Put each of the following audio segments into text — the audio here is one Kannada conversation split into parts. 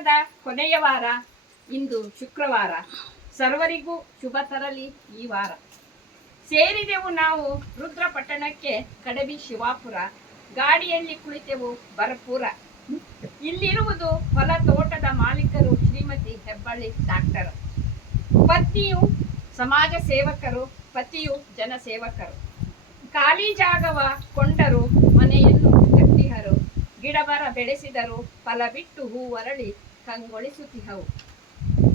ವಾರದ ಕೊನೆಯ ವಾರ. ಇಂದು ಶುಕ್ರವಾರ. ಸರ್ವರಿಗೂ ಶುಭ ತರಲಿ ಈ ವಾರ. ಸೇರಿದೆವು ನಾವು ರುದ್ರಪಟ್ಟಣಕ್ಕೆ, ಕಡಬಿ ಶಿವಾಪುರ. ಗಾಡಿಯಲ್ಲಿ ಕುಳಿತೆವು ಭರಪೂರ. ಇಲ್ಲಿರುವುದು ಹೊಲ ತೋಟದ ಮಾಲೀಕರು ಶ್ರೀಮತಿ ಹೆಬ್ಬಳ್ಳಿ ಡಾಕ್ಟರ್. ಪತ್ನಿಯು ಸಮಾಜ ಸೇವಕರು, ಪತಿಯು ಜನಸೇವಕರು. ಖಾಲಿ ಜಾಗವ ಕೊಂಡರು, ಮನೆಯನ್ನು ಕಟ್ಟಿಹರು. ಗಿಡಮರ ಬೆಳೆಸಿದರು, ಫಲ ಬಿಟ್ಟು ಹೂವರಳಿ ಕಂಗೊಳಿಸುತ್ತಿಹವು.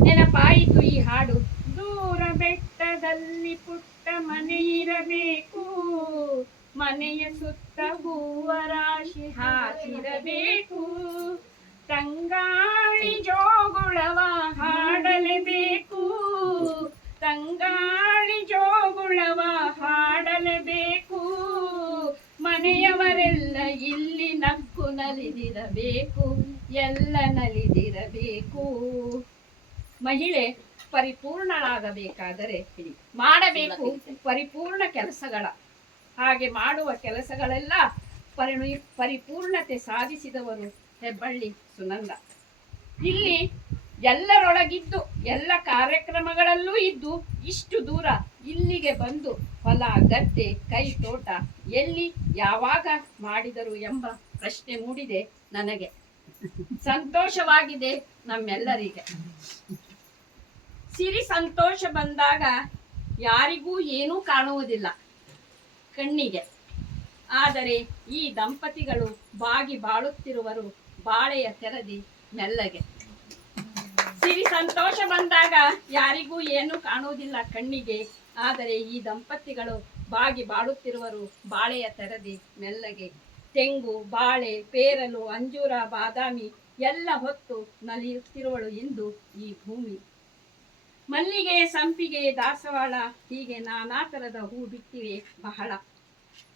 ನೆನಪಾಯಿತು ಈ ಹಾಡು. ದೂರ ಬೆಟ್ಟದಲ್ಲಿ ಪುಟ್ಟ ಮನೆ ಇರಬೇಕು, ಮನೆಯ ಸುತ್ತ ಹೂವ ರಾಶಿ ಹಾಕಿರಬೇಕು. ತಂಗಾಳಿ ಜೋಗುಳವ ಹಾಡಲೇಬೇಕು, ತಂಗಾಳಿ ಜೋಗುಳವ ಹಾಡಲೇಬೇಕು. ಮನೆಯವರೆಲ್ಲ ಇಲ್ಲಿ ನಕ್ಕು ನಲಿದಿರಬೇಕು, ಎಲ್ಲ ನಲಿದಿರಬೇಕು. ಮಹಿಳೆ ಪರಿಪೂರ್ಣಳಾಗಬೇಕಾದರೆ ಮಾಡಬೇಕು ಪರಿಪೂರ್ಣ ಕೆಲಸಗಳ. ಹಾಗೆ ಮಾಡುವ ಕೆಲಸಗಳೆಲ್ಲ ಪರಿಪೂರ್ಣತೆ ಸಾಧಿಸಿದವರು ಹೆಬ್ಬಳ್ಳಿ ಸುನಂದ. ಇಲ್ಲಿ ಎಲ್ಲರೊಳಗಿದ್ದು ಎಲ್ಲ ಕಾರ್ಯಕ್ರಮಗಳಲ್ಲೂ ಇದ್ದು ಇಷ್ಟು ದೂರ ಇಲ್ಲಿಗೆ ಬಂದು ಹೊಲ ಗದ್ದೆ ಕೈ ತೋಟ ಎಲ್ಲಿ ಯಾವಾಗ ಮಾಡಿದರು ಎಂಬ ಪ್ರಶ್ನೆ ಮೂಡಿದೆ ನನಗೆ. ಸಂತೋಷವಾಗಿದೆ ನಮ್ಮೆಲ್ಲರಿಗೆ. ಸಿರಿ ಸಂತೋಷ ಬಂದಾಗ ಯಾರಿಗೂ ಏನೂ ಕಾಣುವುದಿಲ್ಲ ಕಣ್ಣಿಗೆ. ಆದರೆ ಈ ದಂಪತಿಗಳು ಬಾಗಿ ಬಾಳುತ್ತಿರುವರು ಬಾಳೆಯ ತೆರದಿ ಮೆಲ್ಲಗೆ. ಸಿರಿ ಸಂತೋಷ ಬಂದಾಗ ಯಾರಿಗೂ ಏನೂ ಕಾಣುವುದಿಲ್ಲ ಕಣ್ಣಿಗೆ. ಆದರೆ ಈ ದಂಪತಿಗಳು ಬಾಗಿ ಬಾಳುತ್ತಿರುವರು ಬಾಳೆಯ ತೆರದಿ ಮೆಲ್ಲಗೆ. ತೆಂಗು, ಬಾಳೆ, ಪೇರಲು, ಅಂಜೂರ, ಬಾದಾಮಿ ಎಲ್ಲ ಹೊತ್ತು ನಲಿಯುತ್ತಿರುವಳು ಇಂದು ಈ ಭೂಮಿ. ಮಲ್ಲಿಗೆ, ಸಂಪಿಗೆ, ದಾಸವಾಳ ಹೀಗೆ ನಾನಾ ತರದ ಹೂ ಬಿಟ್ಟಿವೆ ಬಹಳ.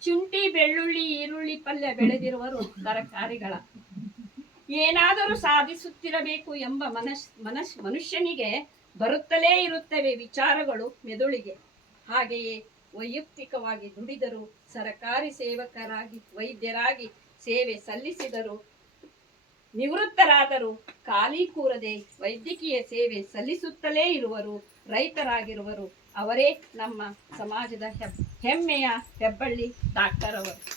ಶುಂಠಿ, ಬೆಳ್ಳುಳ್ಳಿ, ಈರುಳ್ಳಿ ಪಲ್ಯ ಬೆಳೆದಿರುವರು ತರಕಾರಿಗಳ. ಏನಾದರೂ ಸಾಧಿಸುತ್ತಿರಬೇಕು ಎಂಬ ಮನುಷ್ಯನಿಗೆ ಬರುತ್ತಲೇ ಇರುತ್ತವೆ ವಿಚಾರಗಳು ಮೆದುಳಿಗೆ. ಹಾಗೆಯೇ ವೈಯಕ್ತಿಕವಾಗಿ ದುಡಿದರು, ಸರಕಾರಿ ಸೇವಕರಾಗಿ, ವೈದ್ಯರಾಗಿ ಸೇವೆ ಸಲ್ಲಿಸಿದರು, ನಿವೃತ್ತರಾದರು, ಖಾಲಿ ಕೂರದೆ ವೈದ್ಯಕೀಯ ಸೇವೆ ಸಲ್ಲಿಸುತ್ತಲೇ ಇರುವರು, ರೈತರಾಗಿರುವರು. ಅವರೇ ನಮ್ಮ ಸಮಾಜದ ಹೆಮ್ಮೆಯ ಹೆಬ್ಬಳ್ಳಿ ಡಾಕ್ಟರ್ ಅವರು.